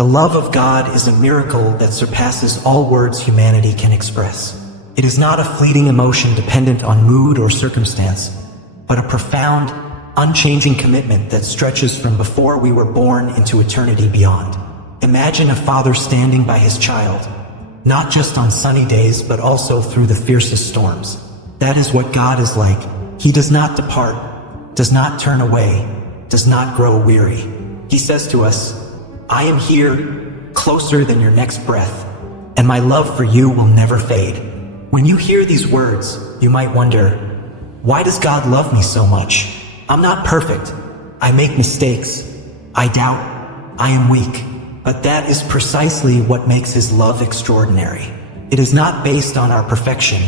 The love of God is a miracle that surpasses all words humanity can express. It is not a fleeting emotion dependent on mood or circumstance, but a profound, unchanging commitment that stretches from before we were born into eternity beyond. Imagine a father standing by his child, not just on sunny days, but also through the fiercest storms. That is what God is like. He does not depart, does not turn away, does not grow weary. He says to us, I am here, closer than your next breath, and my love for you will never fade. When you hear these words, you might wonder, why does God love me so much? I'm not perfect. I make mistakes. I doubt. I am weak. But that is precisely what makes His love extraordinary. It is not based on our perfection,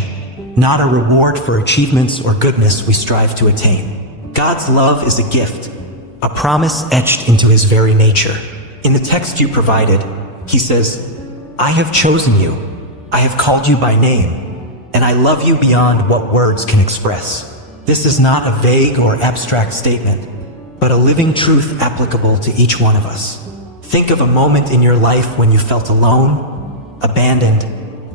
not a reward for achievements or goodness we strive to attain. God's love is a gift, a promise etched into His very nature. In the text you provided, He says, I have chosen you, I have called you by name, and I love you beyond what words can express. This is not a vague or abstract statement, but a living truth applicable to each one of us. Think of a moment in your life when you felt alone, abandoned,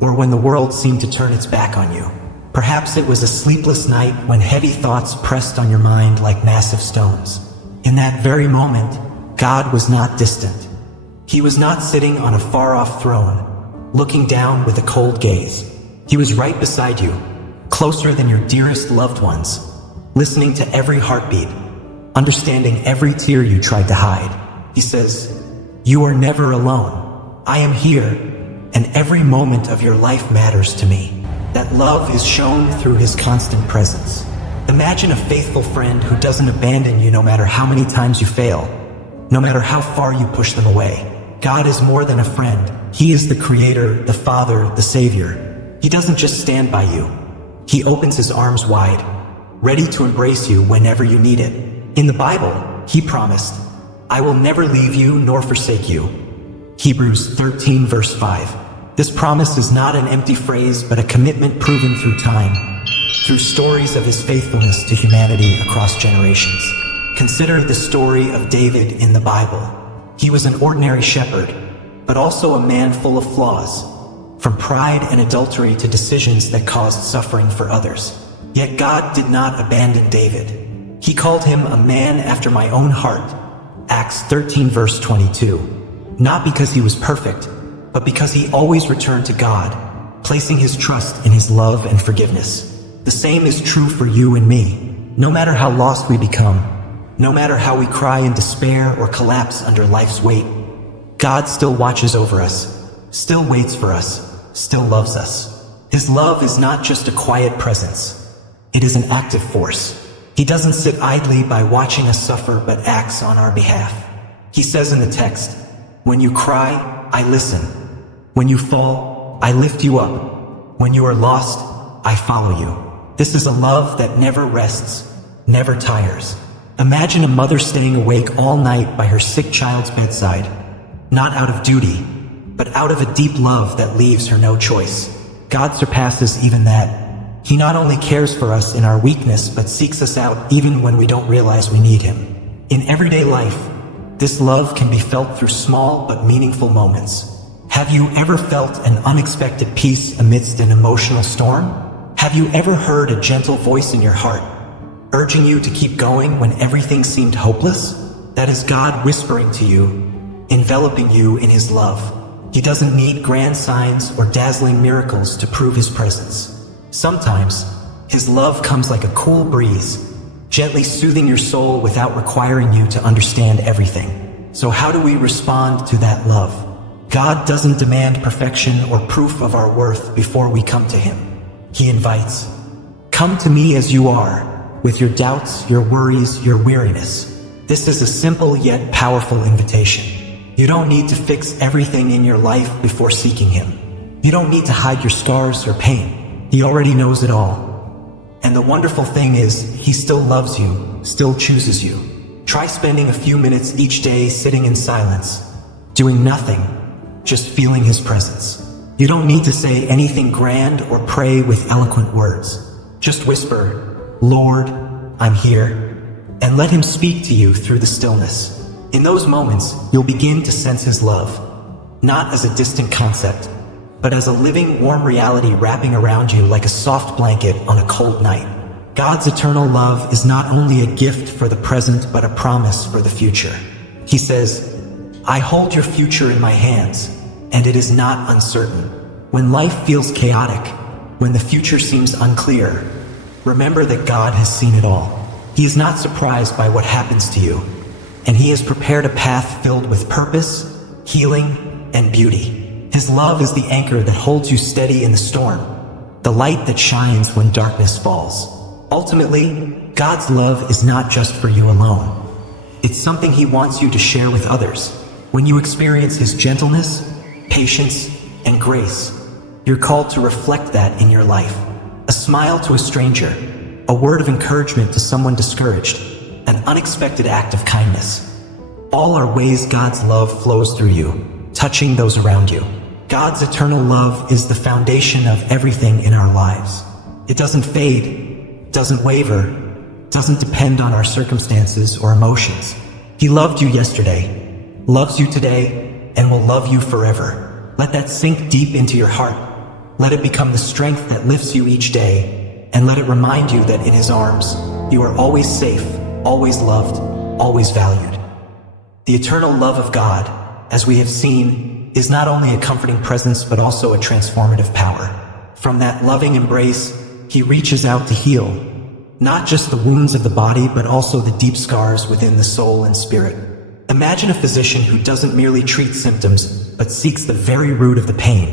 or when the world seemed to turn its back on you. Perhaps it was a sleepless night when heavy thoughts pressed on your mind like massive stones. In that very moment, God was not distant. He was not sitting on a far-off throne, looking down with a cold gaze. He was right beside you, closer than your dearest loved ones, listening to every heartbeat, understanding every tear you tried to hide. He says, you are never alone. I am here, and every moment of your life matters to me. That love is shown through His constant presence. Imagine a faithful friend who doesn't abandon you no matter how many times you fail, no matter how far you push them away. God is more than a friend. He is the Creator, the Father, the Savior. He doesn't just stand by you. He opens His arms wide, ready to embrace you whenever you need it. In the Bible, He promised, I will never leave you nor forsake you. Hebrews 13 verse 5. This promise is not an empty phrase, but a commitment proven through time, through stories of His faithfulness to humanity across generations. Consider the story of David in the Bible. He was an ordinary shepherd, but also a man full of flaws, from pride and adultery to decisions that caused suffering for others. Yet God did not abandon David. He called him a man after my own heart. Acts 13 verse 22. Not because he was perfect, but because he always returned to God, placing his trust in His love and forgiveness. The same is true for you and me. No matter how lost we become, no matter how we cry in despair or collapse under life's weight, God still watches over us, still waits for us, still loves us. His love is not just a quiet presence. It is an active force. He doesn't sit idly by watching us suffer, but acts on our behalf. He says in the text, when you cry, I listen. When you fall, I lift you up. When you are lost, I follow you. This is a love that never rests, never tires. Imagine a mother staying awake all night by her sick child's bedside, not out of duty, but out of a deep love that leaves her no choice. God surpasses even that. He not only cares for us in our weakness, but seeks us out even when we don't realize we need Him. In everyday life, this love can be felt through small but meaningful moments. Have you ever felt an unexpected peace amidst an emotional storm? Have you ever heard a gentle voice in your heart, urging you to keep going when everything seemed hopeless? That is God whispering to you, enveloping you in His love. He doesn't need grand signs or dazzling miracles to prove His presence. Sometimes, His love comes like a cool breeze, gently soothing your soul without requiring you to understand everything. So how do we respond to that love? God doesn't demand perfection or proof of our worth before we come to Him. He invites, come to me as you are, with your doubts, your worries, your weariness. This is a simple yet powerful invitation. You don't need to fix everything in your life before seeking Him. You don't need to hide your scars or pain. He already knows it all. And the wonderful thing is, He still loves you, still chooses you. Try spending a few minutes each day sitting in silence, doing nothing, just feeling His presence. You don't need to say anything grand or pray with eloquent words. Just whisper, Lord, I'm here, and let Him speak to you through the stillness. In those moments, you'll begin to sense His love, not as a distant concept, but as a living, warm reality wrapping around you like a soft blanket on a cold night. God's eternal love is not only a gift for the present, but a promise for the future. He says, "I hold your future in my hands, and it is not uncertain." When life feels chaotic, when the future seems unclear, remember that God has seen it all. He is not surprised by what happens to you, and He has prepared a path filled with purpose, healing, and beauty. His love is the anchor that holds you steady in the storm, the light that shines when darkness falls. Ultimately, God's love is not just for you alone. It's something He wants you to share with others. When you experience His gentleness, patience, and grace, you're called to reflect that in your life. A smile to a stranger, a word of encouragement to someone discouraged, an unexpected act of kindness. All are ways God's love flows through you, touching those around you. God's eternal love is the foundation of everything in our lives. It doesn't fade, doesn't waver, doesn't depend on our circumstances or emotions. He loved you yesterday, loves you today, and will love you forever. Let that sink deep into your heart. Let it become the strength that lifts you each day, and let it remind you that in His arms, you are always safe, always loved, always valued. The eternal love of God, as we have seen, is not only a comforting presence but also a transformative power. From that loving embrace, He reaches out to heal, not just the wounds of the body but also the deep scars within the soul and spirit. Imagine a physician who doesn't merely treat symptoms but seeks the very root of the pain,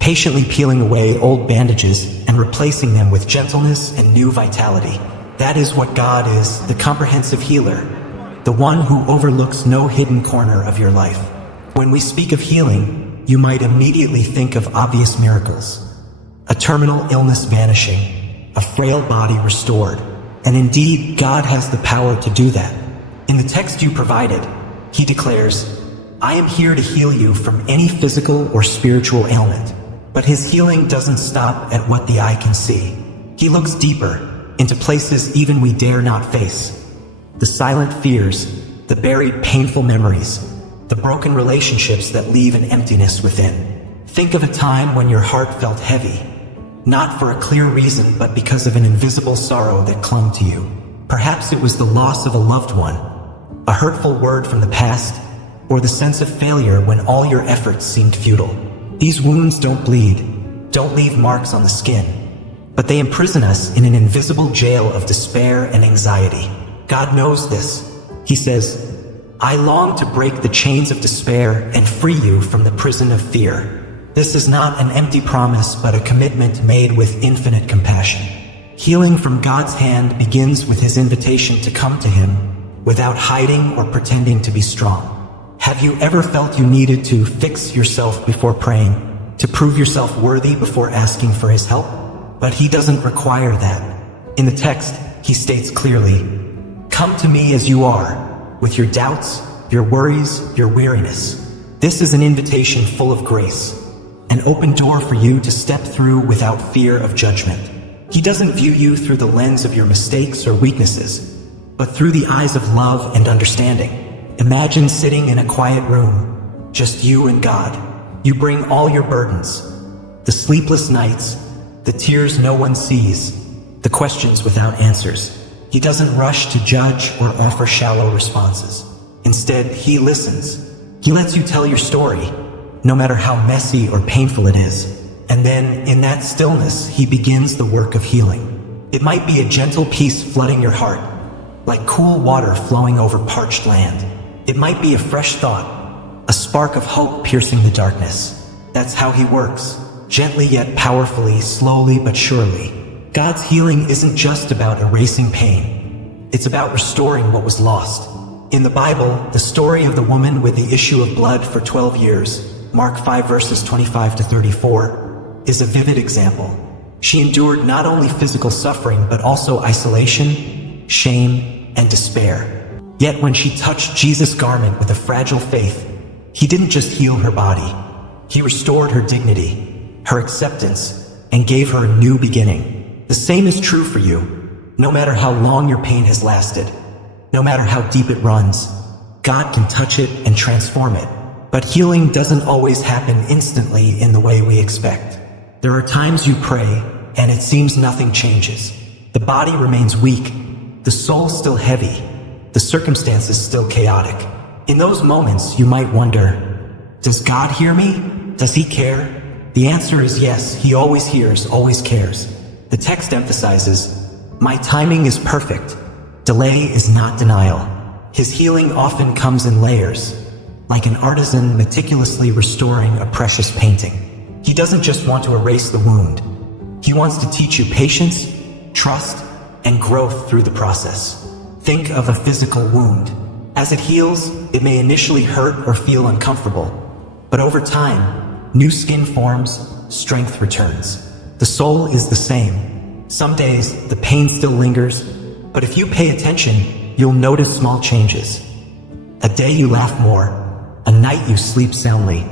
patiently peeling away old bandages and replacing them with gentleness and new vitality. That is what God is, the comprehensive healer, the one who overlooks no hidden corner of your life. When we speak of healing, you might immediately think of obvious miracles. A terminal illness vanishing, a frail body restored, and indeed, God has the power to do that. In the text you provided, He declares, "I am here to heal you from any physical or spiritual ailment." But His healing doesn't stop at what the eye can see. He looks deeper, into places even we dare not face. The silent fears, the buried painful memories, the broken relationships that leave an emptiness within. Think of a time when your heart felt heavy, not for a clear reason but because of an invisible sorrow that clung to you. Perhaps it was the loss of a loved one, a hurtful word from the past, or the sense of failure when all your efforts seemed futile. These wounds don't bleed, don't leave marks on the skin, but they imprison us in an invisible jail of despair and anxiety. God knows this. He says, "I long to break the chains of despair and free you from the prison of fear." This is not an empty promise, but a commitment made with infinite compassion. Healing from God's hand begins with His invitation to come to Him without hiding or pretending to be strong. Have you ever felt you needed to fix yourself before praying, to prove yourself worthy before asking for His help? But He doesn't require that. In the text, He states clearly, "Come to me as you are, with your doubts, your worries, your weariness." This is an invitation full of grace, an open door for you to step through without fear of judgment. He doesn't view you through the lens of your mistakes or weaknesses, but through the eyes of love and understanding. Imagine sitting in a quiet room, just you and God. You bring all your burdens, the sleepless nights, the tears no one sees, the questions without answers. He doesn't rush to judge or offer shallow responses. Instead, He listens. He lets you tell your story, no matter how messy or painful it is. And then, in that stillness, He begins the work of healing. It might be a gentle peace flooding your heart, like cool water flowing over parched land. It might be a fresh thought, a spark of hope piercing the darkness. That's how He works, gently yet powerfully, slowly but surely. God's healing isn't just about erasing pain. It's about restoring what was lost. In the Bible, the story of the woman with the issue of blood for 12 years, Mark 5 verses 25 to 34, is a vivid example. She endured not only physical suffering but also isolation, shame, and despair. Yet when she touched Jesus' garment with a fragile faith, He didn't just heal her body. He restored her dignity, her acceptance, and gave her a new beginning. The same is true for you. No matter how long your pain has lasted, no matter how deep it runs, God can touch it and transform it. But healing doesn't always happen instantly in the way we expect. There are times you pray, and it seems nothing changes. The body remains weak, the soul still heavy, the circumstances still chaotic. In those moments, you might wonder, does God hear me? Does he care? The answer is yes, he always hears, always cares. The text emphasizes, my timing is perfect. Delay is not denial. His healing often comes in layers, like an artisan meticulously restoring a precious painting. He doesn't just want to erase the wound. He wants to teach you patience, trust, and growth through the process. Think of a physical wound. As it heals, it may initially hurt or feel uncomfortable, but over time, new skin forms, strength returns. The soul is the same. Some days, the pain still lingers, but if you pay attention, you'll notice small changes. A day you laugh more, a night you sleep soundly,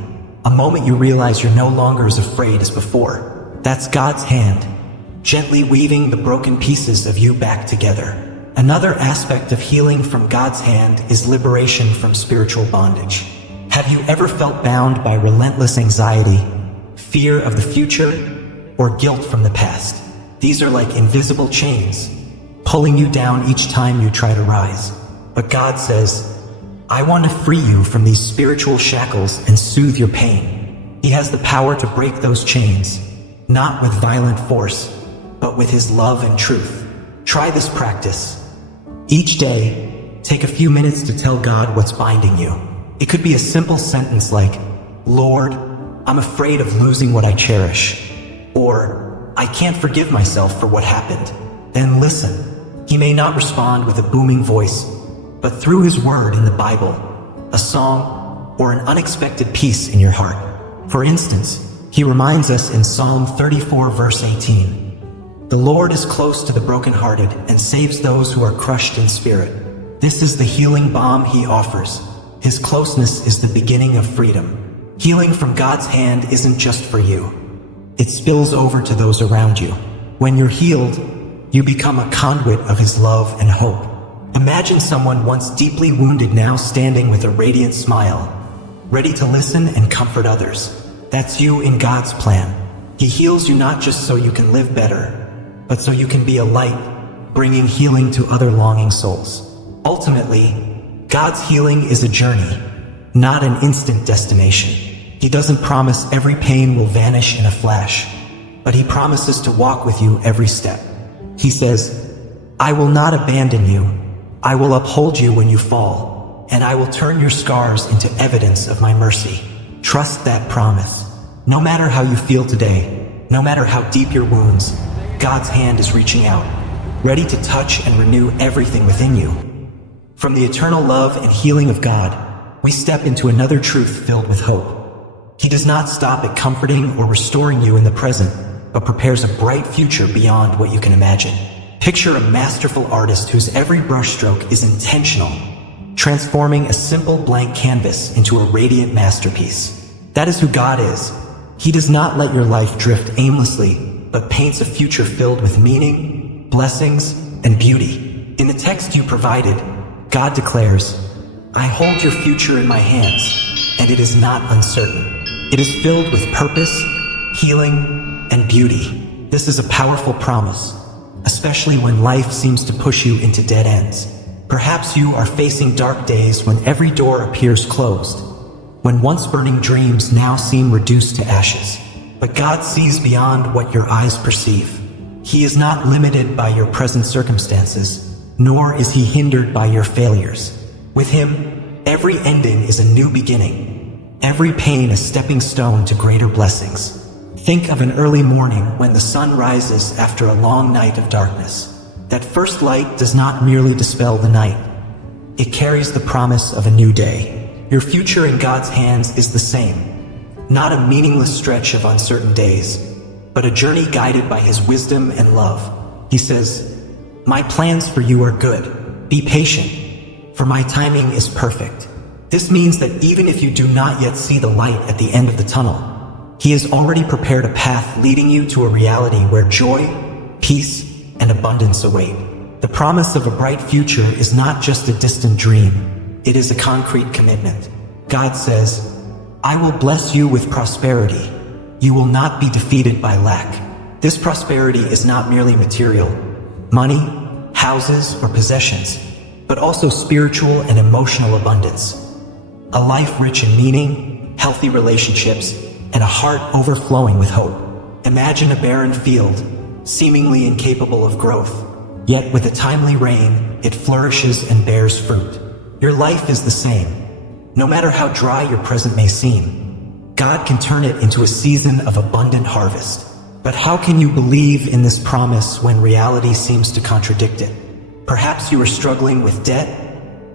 a moment you realize you're no longer as afraid as before. That's God's hand, gently weaving the broken pieces of you back together. Another aspect of healing from God's hand is liberation from spiritual bondage. Have you ever felt bound by relentless anxiety, fear of the future, or guilt from the past? These are like invisible chains, pulling you down each time you try to rise. But God says, I want to free you from these spiritual shackles and soothe your pain. He has the power to break those chains, not with violent force, but with his love and truth. Try this practice. Each day, take a few minutes to tell God what's binding you. It could be a simple sentence like, Lord, I'm afraid of losing what I cherish. Or, I can't forgive myself for what happened. Then listen. He may not respond with a booming voice, but through his word in the Bible, a song, or an unexpected peace in your heart. For instance, he reminds us in Psalm 34 verse 18, the Lord is close to the brokenhearted and saves those who are crushed in spirit. This is the healing balm he offers. His closeness is the beginning of freedom. Healing from God's hand isn't just for you. It spills over to those around you. When you're healed, you become a conduit of his love and hope. Imagine someone once deeply wounded now standing with a radiant smile, ready to listen and comfort others. That's you in God's plan. He heals you not just so you can live better, but so you can be a light, bringing healing to other longing souls. Ultimately, God's healing is a journey, not an instant destination. He doesn't promise every pain will vanish in a flash, but he promises to walk with you every step. He says, I will not abandon you. I will uphold you when you fall, and I will turn your scars into evidence of my mercy. Trust that promise. No matter how you feel today, no matter how deep your wounds, God's hand is reaching out, ready to touch and renew everything within you. From the eternal love and healing of God, we step into another truth filled with hope. He does not stop at comforting or restoring you in the present, but prepares a bright future beyond what you can imagine. Picture a masterful artist whose every brushstroke is intentional, transforming a simple blank canvas into a radiant masterpiece. That is who God is. He does not let your life drift aimlessly, but paints a future filled with meaning, blessings, and beauty. In the text you provided, God declares, I hold your future in my hands, and it is not uncertain. It is filled with purpose, healing, and beauty. This is a powerful promise, especially when life seems to push you into dead ends. Perhaps you are facing dark days when every door appears closed, when once burning dreams now seem reduced to ashes. But God sees beyond what your eyes perceive. He is not limited by your present circumstances, nor is he hindered by your failures. With him, every ending is a new beginning, every pain a stepping stone to greater blessings. Think of an early morning when the sun rises after a long night of darkness. That first light does not merely dispel the night. It carries the promise of a new day. Your future in God's hands is the same. Not a meaningless stretch of uncertain days, but a journey guided by his wisdom and love. He says, my plans for you are good. Be patient, for my timing is perfect. This means that even if you do not yet see the light at the end of the tunnel, he has already prepared a path leading you to a reality where joy, peace, and abundance await. The promise of a bright future is not just a distant dream. It is a concrete commitment. God says, I will bless you with prosperity. You will not be defeated by lack. This prosperity is not merely material, money, houses, or possessions, but also spiritual and emotional abundance. A life rich in meaning, healthy relationships, and a heart overflowing with hope. Imagine a barren field, seemingly incapable of growth. Yet with a timely rain, it flourishes and bears fruit. Your life is the same. No matter how dry your present may seem, God can turn it into a season of abundant harvest. But how can you believe in this promise when reality seems to contradict it? Perhaps you are struggling with debt,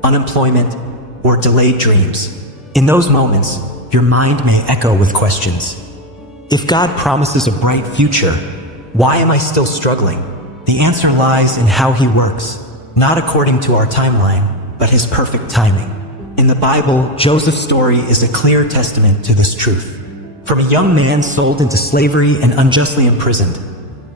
unemployment, or delayed dreams. In those moments, your mind may echo with questions. If God promises a bright future, why am I still struggling? The answer lies in how He works, not according to our timeline, but His perfect timing. In the Bible, Joseph's story is a clear testament to this truth. From a young man sold into slavery and unjustly imprisoned,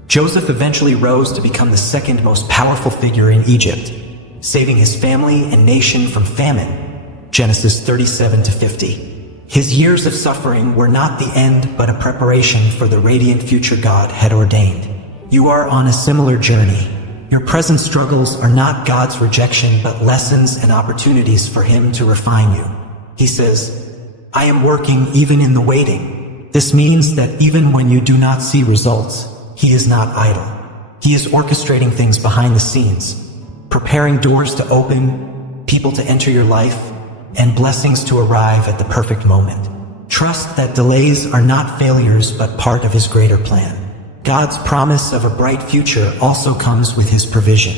Joseph eventually rose to become the second most powerful figure in Egypt, saving his family and nation from famine. Genesis 37-50. His years of suffering were not the end, but a preparation for the radiant future God had ordained. You are on a similar journey. Your present struggles are not God's rejection, but lessons and opportunities for Him to refine you. He says, I am working even in the waiting. This means that even when you do not see results, He is not idle. He is orchestrating things behind the scenes, preparing doors to open, people to enter your life, and blessings to arrive at the perfect moment. Trust that delays are not failures, but part of His greater plan. God's promise of a bright future also comes with His provision.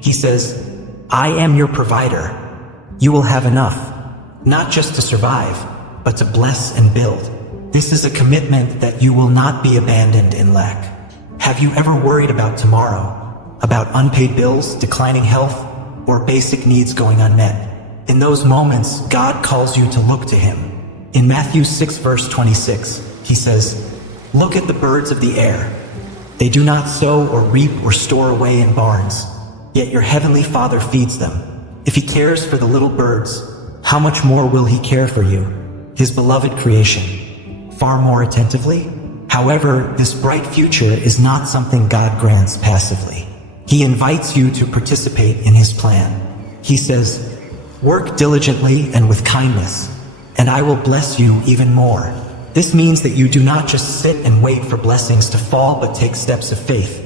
He says, I am your provider. You will have enough, not just to survive, but to bless and build. This is a commitment that you will not be abandoned in lack. Have you ever worried about tomorrow? About unpaid bills, declining health, or basic needs going unmet? In those moments, God calls you to look to Him. In Matthew 6 verse 26, He says, look at the birds of the air. They do not sow or reap or store away in barns, yet your heavenly Father feeds them. If He cares for the little birds, how much more will He care for you, His beloved creation, far more attentively? However, this bright future is not something God grants passively. He invites you to participate in His plan. He says, work diligently and with kindness, and I will bless you even more. This means that you do not just sit and wait for blessings to fall, but take steps of faith.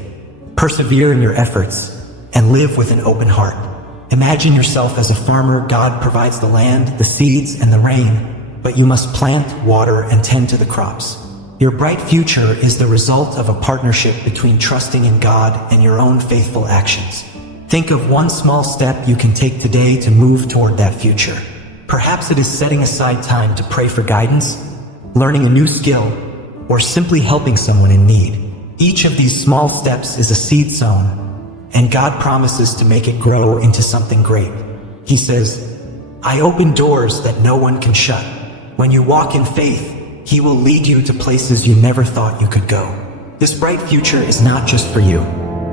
Persevere in your efforts and live with an open heart. Imagine yourself as a farmer. God provides the land, the seeds, and the rain, but you must plant, water, and tend to the crops. Your bright future is the result of a partnership between trusting in God and your own faithful actions. Think of one small step you can take today to move toward that future. Perhaps it is setting aside time to pray for guidance, learning a new skill, or simply helping someone in need. Each of these small steps is a seed sown, and God promises to make it grow into something great. He says, I open doors that no one can shut. When you walk in faith, He will lead you to places you never thought you could go. This bright future is not just for you,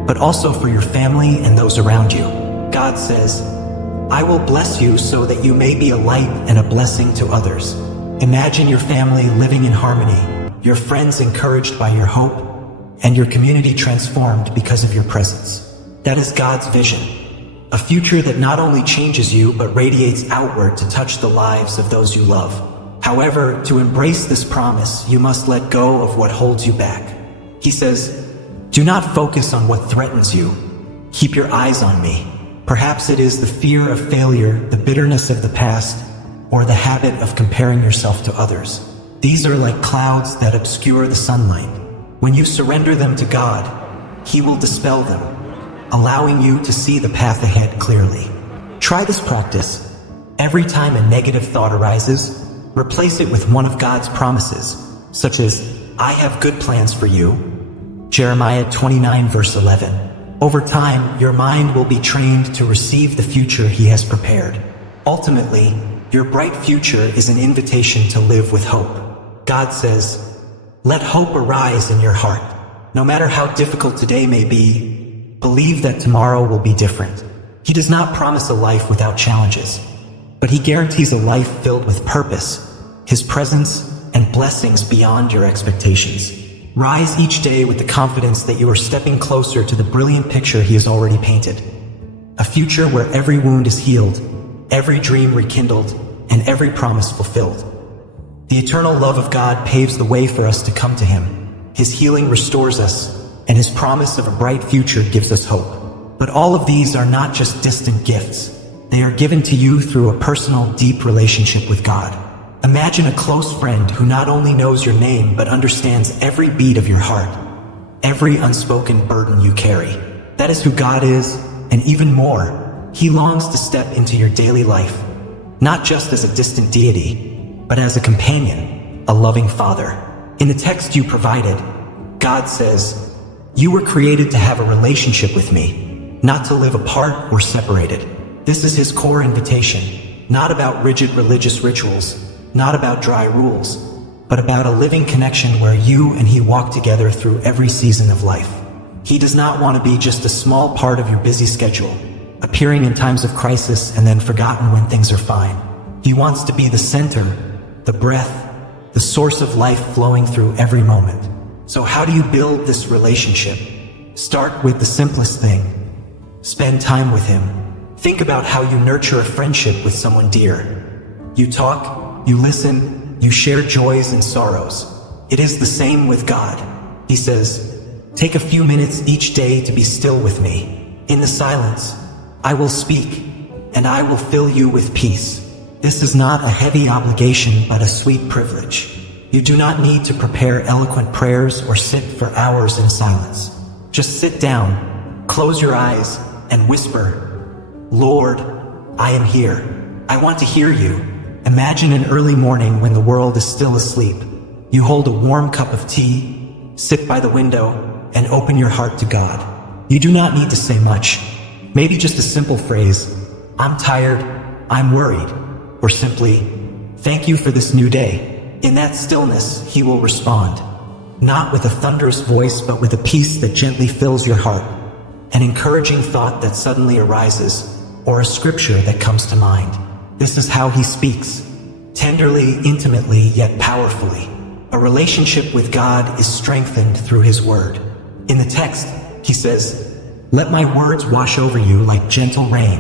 but also for your family and those around you. God says, I will bless you so that you may be a light and a blessing to others. Imagine your family living in harmony, your friends encouraged by your hope, and your community transformed because of your presence. That is God's vision. A future that not only changes you, but radiates outward to touch the lives of those you love. However, to embrace this promise, you must let go of what holds you back. He says, do not focus on what threatens you. Keep your eyes on me. Perhaps it is the fear of failure, the bitterness of the past, or the habit of comparing yourself to others. These are like clouds that obscure the sunlight. When you surrender them to God, He will dispel them, allowing you to see the path ahead clearly. Try this practice. Every time a negative thought arises, replace it with one of God's promises, such as, I have good plans for you. Jeremiah 29 verse 11. Over time, your mind will be trained to receive the future He has prepared. Ultimately, your bright future is an invitation to live with hope. God says, let hope arise in your heart. No matter how difficult today may be, believe that tomorrow will be different. He does not promise a life without challenges, but He guarantees a life filled with purpose, His presence, and blessings beyond your expectations. Rise each day with the confidence that you are stepping closer to the brilliant picture He has already painted. A future where every wound is healed, every dream rekindled, and every promise fulfilled. The eternal love of God paves the way for us to come to Him. His healing restores us, and His promise of a bright future gives us hope. But all of these are not just distant gifts. They are given to you through a personal, deep relationship with God. Imagine a close friend who not only knows your name but understands every beat of your heart, every unspoken burden you carry. That is who God is, and even more, He longs to step into your daily life, not just as a distant deity, but as a companion, a loving Father. In the text you provided, God says, "You were created to have a relationship with me, not to live apart or separated." This is His core invitation, not about rigid religious rituals, not about dry rules, but about a living connection where you and He walk together through every season of life. He does not want to be just a small part of your busy schedule, appearing in times of crisis and then forgotten when things are fine. He wants to be the center, the breath, the source of life flowing through every moment. So how do you build this relationship? Start with the simplest thing. Spend time with Him. Think about how you nurture a friendship with someone dear. You talk, you listen, you share joys and sorrows. It is the same with God. He says, "Take a few minutes each day to be still with me. In the silence, I will speak, and I will fill you with peace." This is not a heavy obligation, but a sweet privilege. You do not need to prepare eloquent prayers or sit for hours in silence. Just sit down, close your eyes, and whisper, "Lord, I am here. I want to hear you." Imagine an early morning when the world is still asleep. You hold a warm cup of tea, sit by the window, and open your heart to God. You do not need to say much. Maybe just a simple phrase, "I'm tired, I'm worried," or simply, "Thank you for this new day." In that stillness, He will respond. Not with a thunderous voice, but with a peace that gently fills your heart, an encouraging thought that suddenly arises, or a scripture that comes to mind. This is how He speaks, tenderly, intimately, yet powerfully. A relationship with God is strengthened through His word. In the text, He says, "Let my words wash over you like gentle rain,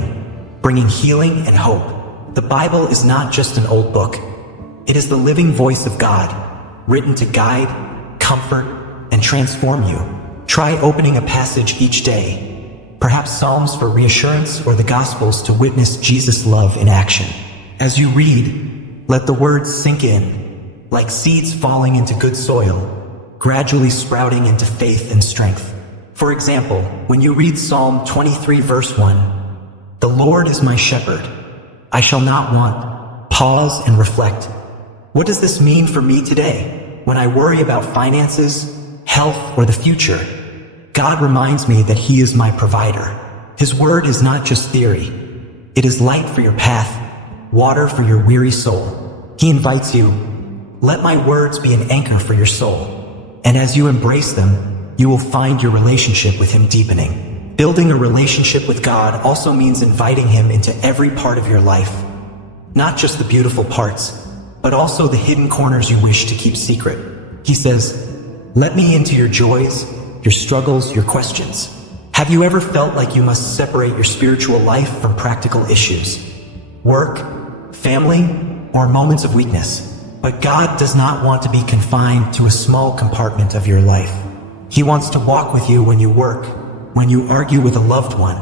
bringing healing and hope." The Bible is not just an old book. It is the living voice of God, written to guide, comfort, and transform you. Try opening a passage each day. Perhaps Psalms for reassurance or the Gospels to witness Jesus' love in action. As you read, let the words sink in, like seeds falling into good soil, gradually sprouting into faith and strength. For example, when you read Psalm 23 verse 1, "The Lord is my shepherd, I shall not want," pause and reflect. What does this mean for me today? When I worry about finances, health, or the future, God reminds me that He is my provider. His word is not just theory. It is light for your path, water for your weary soul. He invites you, "Let my words be an anchor for your soul." And as you embrace them, you will find your relationship with Him deepening. Building a relationship with God also means inviting Him into every part of your life. Not just the beautiful parts, but also the hidden corners you wish to keep secret. He says, "Let me into your joys, your struggles, your questions." Have you ever felt like you must separate your spiritual life from practical issues? Work, family, or moments of weakness? But God does not want to be confined to a small compartment of your life. He wants to walk with you when you work, when you argue with a loved one,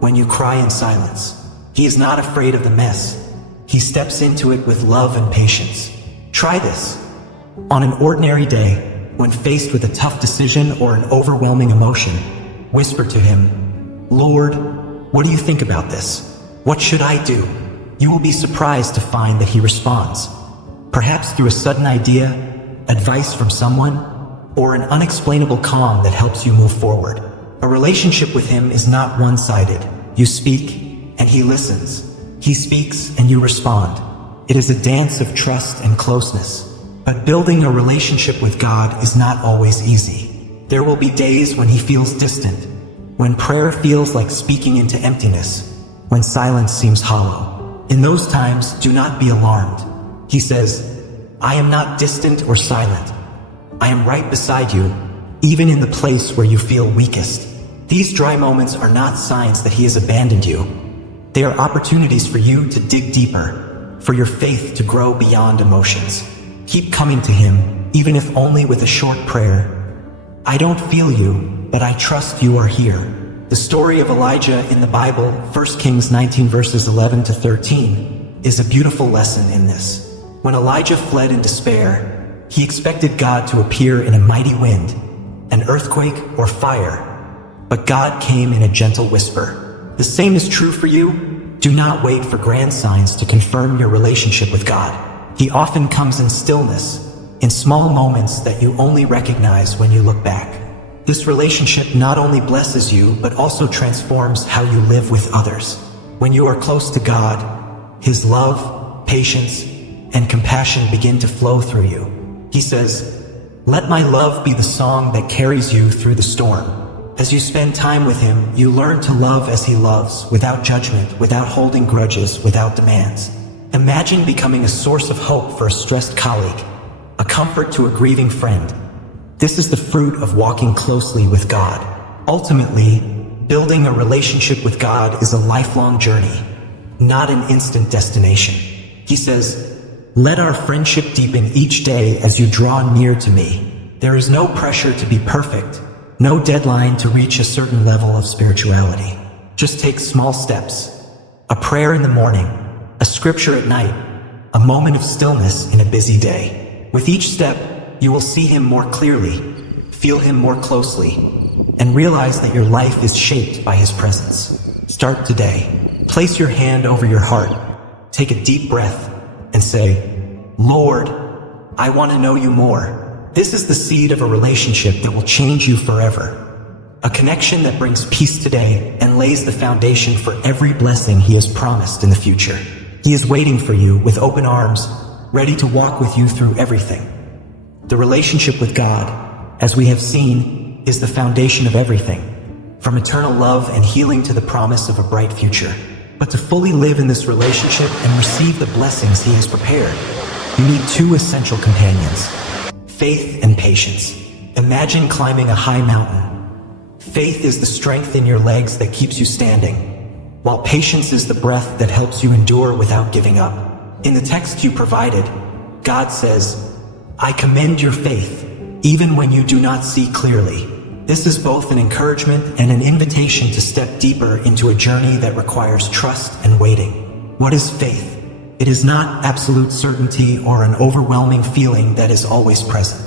when you cry in silence. He is not afraid of the mess. He steps into it with love and patience. Try this. On an ordinary day, when faced with a tough decision or an overwhelming emotion, whisper to Him, "Lord, what do you think about this? What should I do?" You will be surprised to find that He responds. Perhaps through a sudden idea, advice from someone, or an unexplainable calm that helps you move forward. A relationship with Him is not one-sided. You speak, and He listens. He speaks, and you respond. It is a dance of trust and closeness. But building a relationship with God is not always easy. There will be days when He feels distant, when prayer feels like speaking into emptiness, when silence seems hollow. In those times, do not be alarmed. He says, I am not distant or silent. I am right beside you, even in the place where you feel weakest. These dry moments are not signs that he has abandoned you. They are opportunities for you to dig deeper, for your faith to grow beyond emotions. Keep coming to him, even if only with a short prayer. I don't feel you, but I trust you are here. The story of Elijah in the Bible, 1 Kings 19 verses 11 to 13, is a beautiful lesson in this. When Elijah fled in despair, he expected God to appear in a mighty wind, an earthquake, or fire. But God came in a gentle whisper. The same is true for you. Do not wait for grand signs to confirm your relationship with God. He often comes in stillness, in small moments that you only recognize when you look back. This relationship not only blesses you, but also transforms how you live with others. When you are close to God, his love, patience, and compassion begin to flow through you. He says, let my love be the song that carries you through the storm. As you spend time with him, you learn to love as he loves, without judgment, without holding grudges, without demands. Imagine becoming a source of hope for a stressed colleague, a comfort to a grieving friend. This is the fruit of walking closely with God. Ultimately, building a relationship with God is a lifelong journey, not an instant destination. He says, let our friendship deepen each day as you draw near to me. There is no pressure to be perfect, no deadline to reach a certain level of spirituality. Just take small steps. A prayer in the morning, a scripture at night, a moment of stillness in a busy day. With each step, you will see him more clearly, feel him more closely, and realize that your life is shaped by his presence. Start today. Place your hand over your heart, take a deep breath, and say, Lord, I want to know you more. This is the seed of a relationship that will change you forever. A connection that brings peace today and lays the foundation for every blessing he has promised in the future. He is waiting for you with open arms, ready to walk with you through everything. The relationship with God, as we have seen, is the foundation of everything, from eternal love and healing to the promise of a bright future. But to fully live in this relationship and receive the blessings he has prepared, you need two essential companions: faith and patience. Imagine climbing a high mountain. Faith is the strength in your legs that keeps you standing, while patience is the breath that helps you endure without giving up. In the text you provided, God says, I commend your faith, even when you do not see clearly. This is both an encouragement and an invitation to step deeper into a journey that requires trust and waiting. What is faith? It is not absolute certainty or an overwhelming feeling that is always present.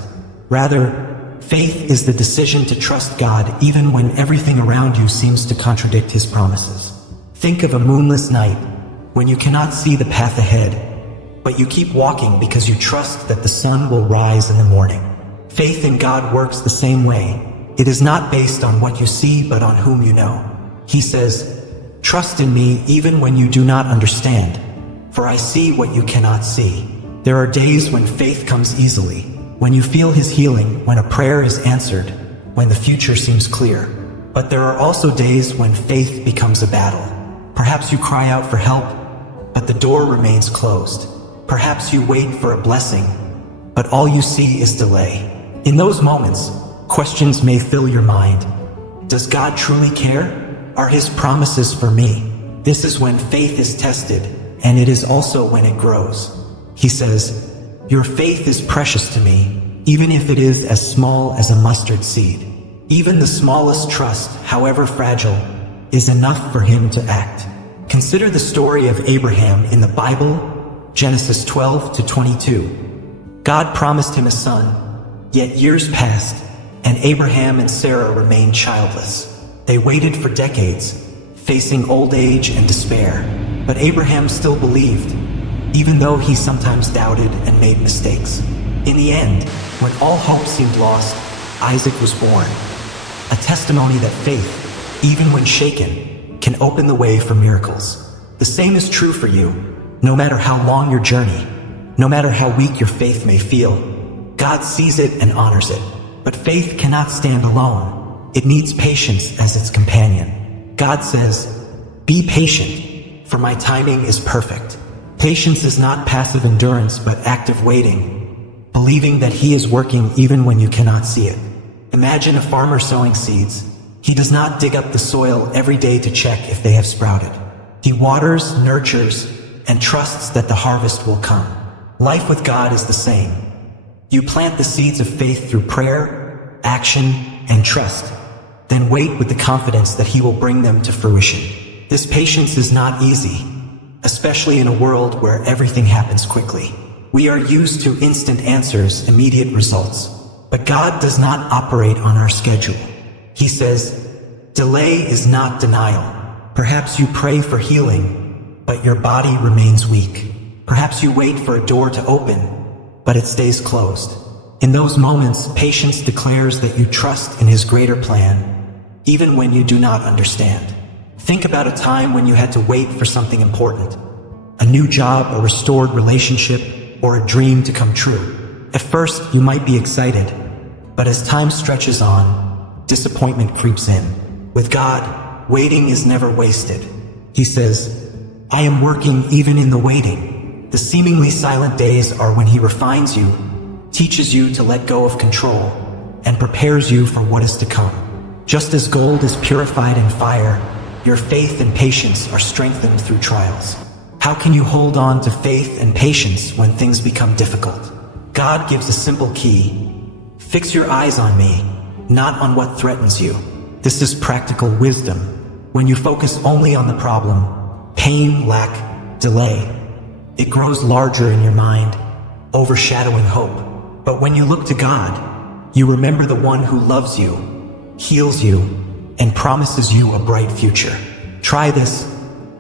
Rather, faith is the decision to trust God even when everything around you seems to contradict his promises. Think of a moonless night when you cannot see the path ahead, but you keep walking because you trust that the sun will rise in the morning. Faith in God works the same way. It is not based on what you see, but on whom you know. He says, trust in me even when you do not understand, for I see what you cannot see. There are days when faith comes easily, when you feel his healing, when a prayer is answered, when the future seems clear. But there are also days when faith becomes a battle. Perhaps you cry out for help, but the door remains closed. Perhaps you wait for a blessing, but all you see is delay. In those moments, questions may fill your mind. Does God truly care? Are his promises for me? This is when faith is tested, and it is also when it grows. He says, your faith is precious to me, even if it is as small as a mustard seed. Even the smallest trust, however fragile, is enough for him to act. Consider the story of Abraham in the Bible, Genesis 12 to 22. God promised him a son, yet years passed, and Abraham and Sarah remained childless. They waited for decades, facing old age and despair. But Abraham still believed, even though he sometimes doubted and made mistakes. In the end, when all hope seemed lost, Isaac was born. A testimony that faith, even when shaken, can open the way for miracles. The same is true for you. No matter how long your journey, no matter how weak your faith may feel, God sees it and honors it. But faith cannot stand alone. It needs patience as its companion. God says, be patient, for my timing is perfect. Patience is not passive endurance but active waiting, believing that He is working even when you cannot see it. Imagine a farmer sowing seeds. He does not dig up the soil every day to check if they have sprouted. He waters, nurtures, and trusts that the harvest will come. Life with God is the same. You plant the seeds of faith through prayer, action, and trust, then wait with the confidence that He will bring them to fruition. This patience is not easy, especially in a world where everything happens quickly. We are used to instant answers, immediate results. But God does not operate on our schedule. He says, delay is not denial. Perhaps you pray for healing, but your body remains weak. Perhaps you wait for a door to open, but it stays closed. In those moments, patience declares that you trust in His greater plan, even when you do not understand. Think about a time when you had to wait for something important. A new job, a restored relationship, or a dream to come true. At first, you might be excited, but as time stretches on, disappointment creeps in. With God, waiting is never wasted. He says, I am working even in the waiting. The seemingly silent days are when He refines you, teaches you to let go of control, and prepares you for what is to come. Just as gold is purified in fire, your faith and patience are strengthened through trials. How can you hold on to faith and patience when things become difficult? God gives a simple key. Fix your eyes on me, not on what threatens you. This is practical wisdom. When you focus only on the problem, pain, lack, delay, it grows larger in your mind, overshadowing hope. But when you look to God, you remember the one who loves you, heals you, and promises you a bright future. Try this.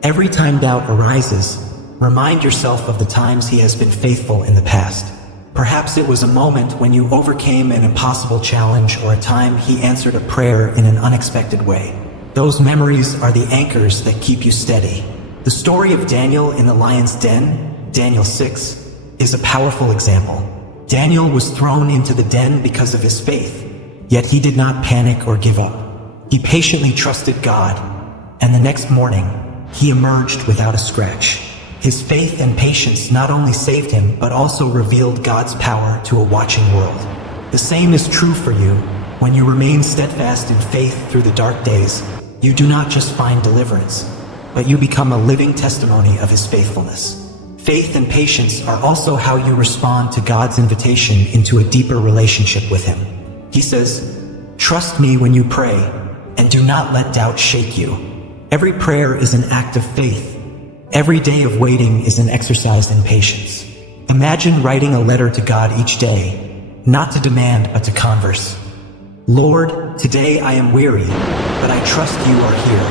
Every time doubt arises, remind yourself of the times He has been faithful in the past. Perhaps it was a moment when you overcame an impossible challenge or a time He answered a prayer in an unexpected way. Those memories are the anchors that keep you steady. The story of Daniel in the lion's den, Daniel 6, is a powerful example. Daniel was thrown into the den because of his faith, yet he did not panic or give up. He patiently trusted God, and the next morning, he emerged without a scratch. His faith and patience not only saved him, but also revealed God's power to a watching world. The same is true for you. When you remain steadfast in faith through the dark days, you do not just find deliverance, but you become a living testimony of His faithfulness. Faith and patience are also how you respond to God's invitation into a deeper relationship with Him. He says, trust me when you pray, and do not let doubt shake you. Every prayer is an act of faith. Every day of waiting is an exercise in patience. Imagine writing a letter to God each day, not to demand but to converse. Lord, today I am weary, but I trust you are here.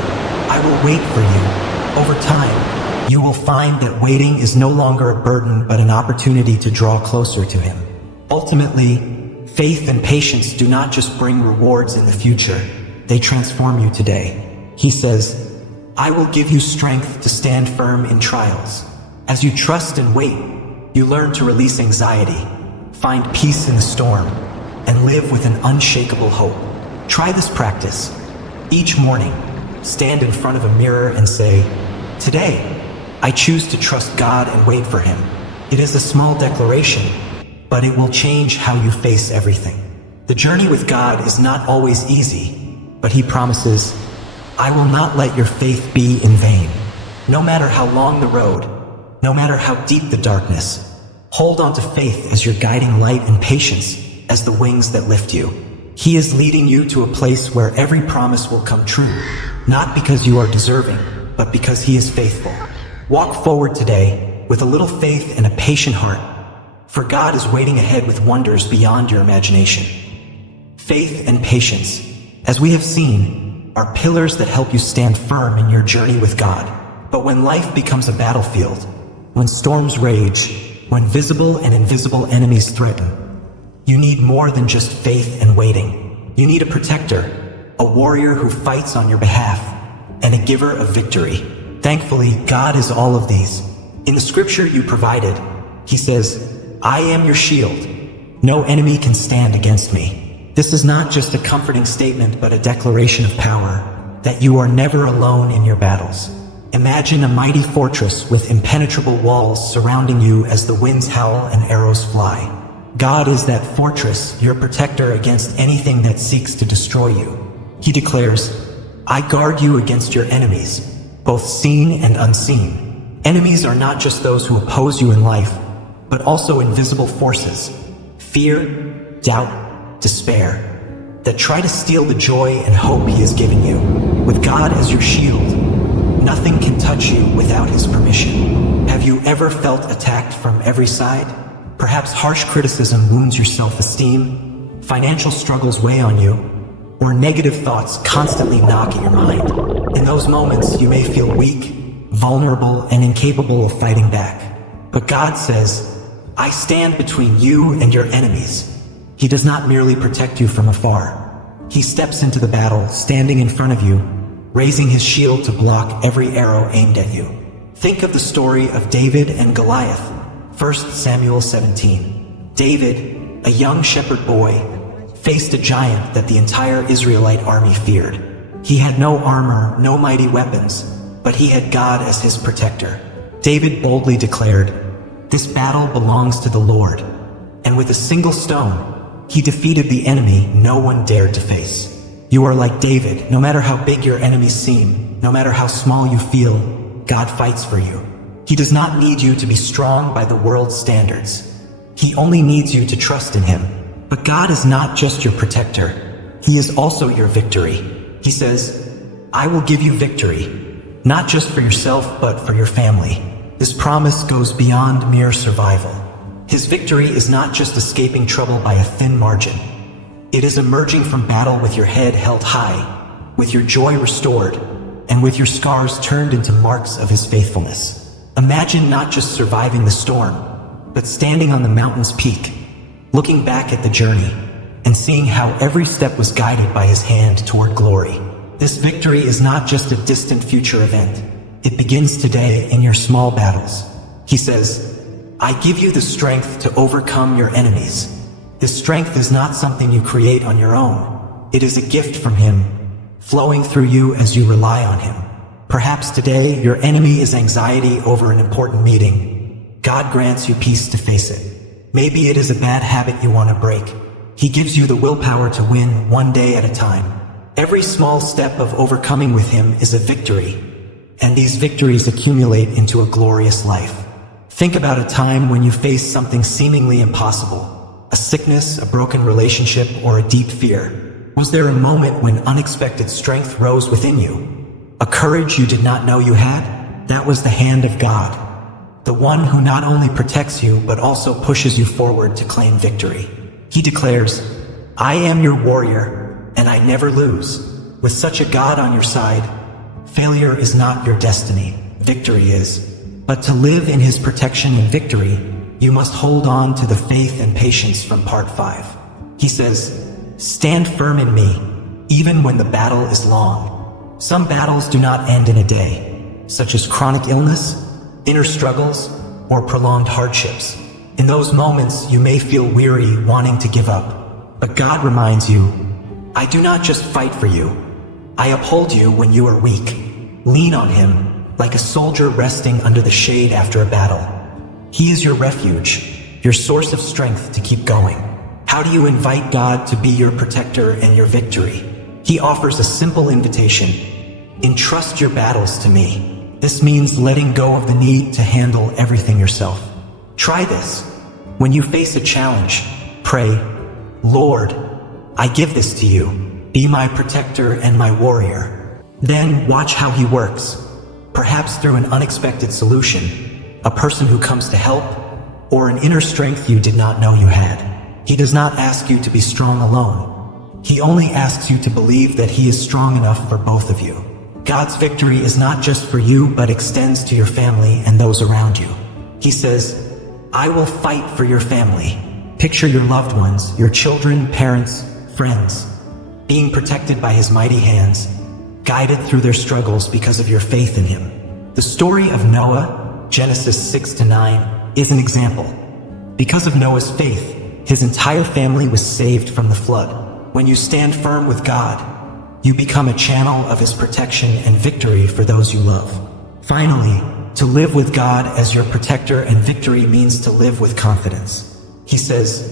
I will wait for you. Over time, you will find that waiting is no longer a burden but an opportunity to draw closer to Him. Ultimately, faith and patience do not just bring rewards in the future, they transform you today. He says, I will give you strength to stand firm in trials. As you trust and wait, you learn to release anxiety, find peace in the storm, and live with an unshakable hope. Try this practice. Each morning, stand in front of a mirror and say, today, I choose to trust God and wait for Him. It is a small declaration, but it will change how you face everything. The journey with God is not always easy, but He promises, I will not let your faith be in vain. No matter how long the road, no matter how deep the darkness, hold on to faith as your guiding light and patience as the wings that lift you. He is leading you to a place where every promise will come true, not because you are deserving, but because He is faithful. Walk forward today with a little faith and a patient heart, for God is waiting ahead with wonders beyond your imagination. Faith and patience, as we have seen, are pillars that help you stand firm in your journey with God. But when life becomes a battlefield, when storms rage, when visible and invisible enemies threaten, you need more than just faith and waiting. You need a protector, a warrior who fights on your behalf, and a giver of victory. Thankfully, God is all of these. In the scripture you provided, He says, I am your shield. No enemy can stand against me. This is not just a comforting statement, but a declaration of power, that you are never alone in your battles. Imagine a mighty fortress with impenetrable walls surrounding you as the winds howl and arrows fly. God is that fortress, your protector against anything that seeks to destroy you. He declares, I guard you against your enemies, both seen and unseen. Enemies are not just those who oppose you in life, but also invisible forces, fear, doubt, despair, that try to steal the joy and hope He has given you. With God as your shield, nothing can touch you without His permission. Have you ever felt attacked from every side? Perhaps harsh criticism wounds your self-esteem, financial struggles weigh on you, or negative thoughts constantly knock at your mind. In those moments, you may feel weak, vulnerable, and incapable of fighting back. But God says, I stand between you and your enemies. He does not merely protect you from afar. He steps into the battle, standing in front of you, raising His shield to block every arrow aimed at you. Think of the story of David and Goliath, 1 Samuel 17. David, a young shepherd boy, faced a giant that the entire Israelite army feared. He had no armor, no mighty weapons, but he had God as his protector. David boldly declared, "This battle belongs to the Lord." And with a single stone, he defeated the enemy no one dared to face. You are like David. No matter how big your enemies seem, no matter how small you feel, God fights for you. He does not need you to be strong by the world's standards. He only needs you to trust in Him. But God is not just your protector. He is also your victory. He says, I will give you victory, not just for yourself, but for your family. This promise goes beyond mere survival. His victory is not just escaping trouble by a thin margin. It is emerging from battle with your head held high, with your joy restored, and with your scars turned into marks of His faithfulness. Imagine not just surviving the storm, but standing on the mountain's peak, looking back at the journey, and seeing how every step was guided by His hand toward glory. This victory is not just a distant future event. It begins today in your small battles. He says, I give you the strength to overcome your enemies. This strength is not something you create on your own. It is a gift from Him, flowing through you as you rely on Him. Perhaps today your enemy is anxiety over an important meeting. God grants you peace to face it. Maybe it is a bad habit you want to break. He gives you the willpower to win one day at a time. Every small step of overcoming with Him is a victory, and these victories accumulate into a glorious life. Think about a time when you faced something seemingly impossible, a sickness, a broken relationship, or a deep fear. Was there a moment when unexpected strength rose within you? A courage you did not know you had? That was the hand of God, the one who not only protects you, but also pushes you forward to claim victory. He declares, I am your warrior, and I never lose. With such a God on your side, failure is not your destiny, victory is. But to live in His protection and victory, you must hold on to the faith and patience from part 5. He says, stand firm in me, even when the battle is long. Some battles do not end in a day, such as chronic illness, inner struggles, or prolonged hardships. In those moments, you may feel weary, wanting to give up. But God reminds you, I do not just fight for you. I uphold you when you are weak. Lean on Him, like a soldier resting under the shade after a battle. He is your refuge, your source of strength to keep going. How do you invite God to be your protector and your victory? He offers a simple invitation. Entrust your battles to me. This means letting go of the need to handle everything yourself. Try this. When you face a challenge, pray, Lord, I give this to you. Be my protector and my warrior. Then watch how He works. Perhaps through an unexpected solution, a person who comes to help, or an inner strength you did not know you had. He does not ask you to be strong alone. He only asks you to believe that He is strong enough for both of you. God's victory is not just for you, but extends to your family and those around you. He says, I will fight for your family. Picture your loved ones, your children, parents, friends, being protected by His mighty hands, guided through their struggles because of your faith in Him. The story of Noah, Genesis 6-9, is an example. Because of Noah's faith, his entire family was saved from the flood. When you stand firm with God, you become a channel of His protection and victory for those you love. Finally, to live with God as your protector and victory means to live with confidence. He says,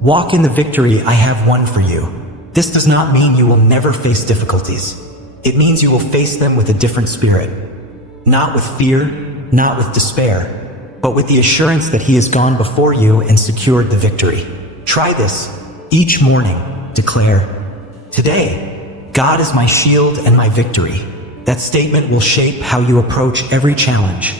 "Walk in the victory I have won for you." This does not mean you will never face difficulties. It means you will face them with a different spirit. Not with fear, not with despair, but with the assurance that He has gone before you and secured the victory. Try this. Each morning, declare, "Today, God is my shield and my victory." That statement will shape how you approach every challenge,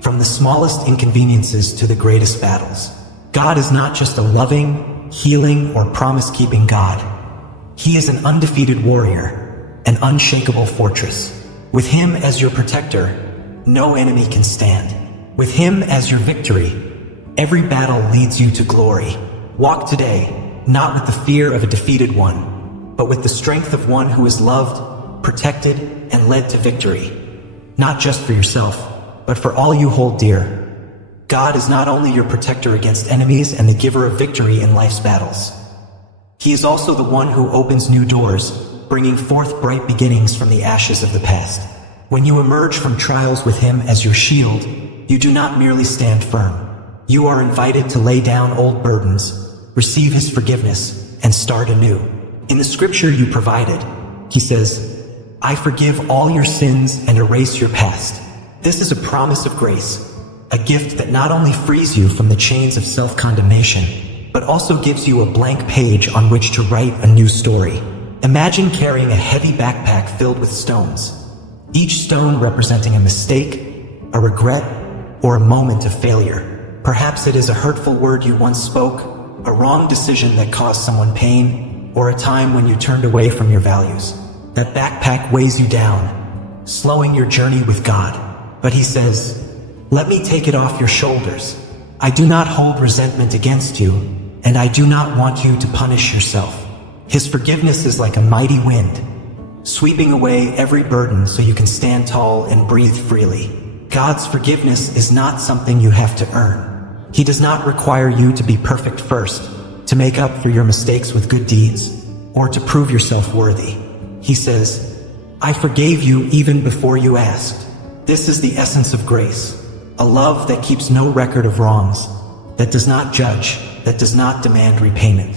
from the smallest inconveniences to the greatest battles. God is not just a loving, healing, or promise-keeping God. He is an undefeated warrior, an unshakable fortress. With Him as your protector, no enemy can stand. With Him as your victory, every battle leads you to glory. Walk today, not with the fear of a defeated one, but with the strength of one who is loved, protected, and led to victory. Not just for yourself, but for all you hold dear. God is not only your protector against enemies and the giver of victory in life's battles. He is also the one who opens new doors, bringing forth bright beginnings from the ashes of the past. When you emerge from trials with Him as your shield, you do not merely stand firm. You are invited to lay down old burdens, receive His forgiveness, and start anew. In the scripture you provided, He says, "I forgive all your sins and erase your past." This is a promise of grace, a gift that not only frees you from the chains of self-condemnation, but also gives you a blank page on which to write a new story. Imagine carrying a heavy backpack filled with stones, each stone representing a mistake, a regret, or a moment of failure. Perhaps it is a hurtful word you once spoke, a wrong decision that caused someone pain, or a time when you turned away from your values. That backpack weighs you down, slowing your journey with God. But He says, "Let me take it off your shoulders. I do not hold resentment against you, and I do not want you to punish yourself." His forgiveness is like a mighty wind, sweeping away every burden so you can stand tall and breathe freely. God's forgiveness is not something you have to earn. He does not require you to be perfect first, to make up for your mistakes with good deeds, or to prove yourself worthy. He says, "I forgave you even before you asked." This is the essence of grace, a love that keeps no record of wrongs, that does not judge, that does not demand repayment.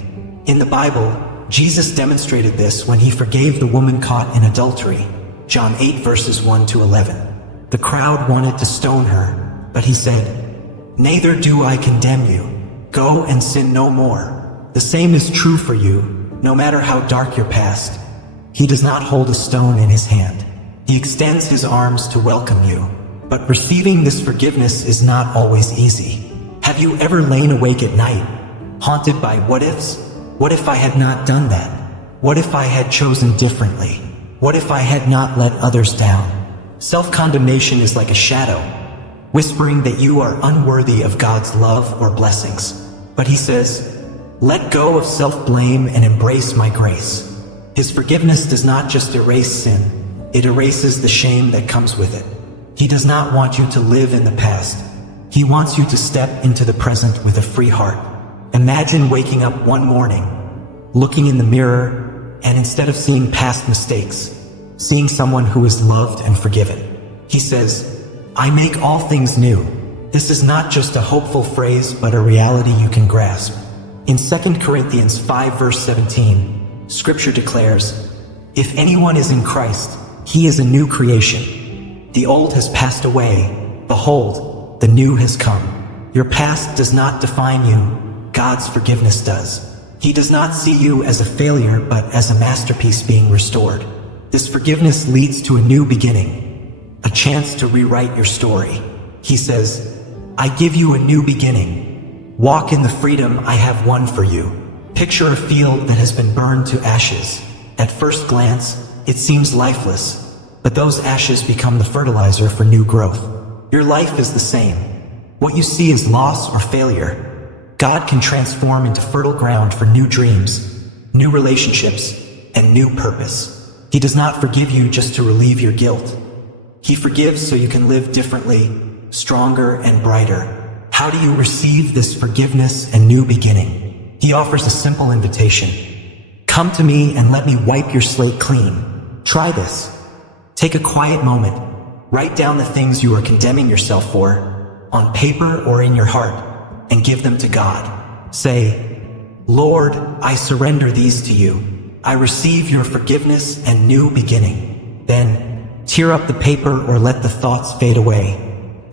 In the Bible, Jesus demonstrated this when He forgave the woman caught in adultery. John 8 verses 1 to 11. The crowd wanted to stone her, but He said, "Neither do I condemn you. Go and sin no more." The same is true for you, no matter how dark your past. He does not hold a stone in His hand. He extends His arms to welcome you. But receiving this forgiveness is not always easy. Have you ever lain awake at night, haunted by what ifs? What if I had not done that? What if I had chosen differently? What if I had not let others down? Self-condemnation is like a shadow, whispering that you are unworthy of God's love or blessings. But He says, "Let go of self-blame and embrace my grace." His forgiveness does not just erase sin, it erases the shame that comes with it. He does not want you to live in the past. He wants you to step into the present with a free heart. Imagine waking up one morning, looking in the mirror, and instead of seeing past mistakes, seeing someone who is loved and forgiven. He says, "I make all things new." This is not just a hopeful phrase, but a reality you can grasp. In 2 Corinthians 5 verse 17, Scripture declares, "If anyone is in Christ, he is a new creation. The old has passed away. Behold, the new has come." Your past does not define you. God's forgiveness does. He does not see you as a failure, but as a masterpiece being restored. This forgiveness leads to a new beginning, a chance to rewrite your story. He says, "I give you a new beginning. Walk in the freedom I have won for you." Picture a field that has been burned to ashes. At first glance, it seems lifeless, but those ashes become the fertilizer for new growth. Your life is the same. What you see is loss or failure, God can transform into fertile ground for new dreams, new relationships, and new purpose. He does not forgive you just to relieve your guilt. He forgives so you can live differently, stronger and brighter. How do you receive this forgiveness and new beginning? He offers a simple invitation. Come to me and let me wipe your slate clean. Try this. Take a quiet moment. Write down the things you are condemning yourself for, on paper or in your heart, and give them to God. Say, Lord, I surrender these to you. I receive your forgiveness and new beginning. Then, tear up the paper or let the thoughts fade away,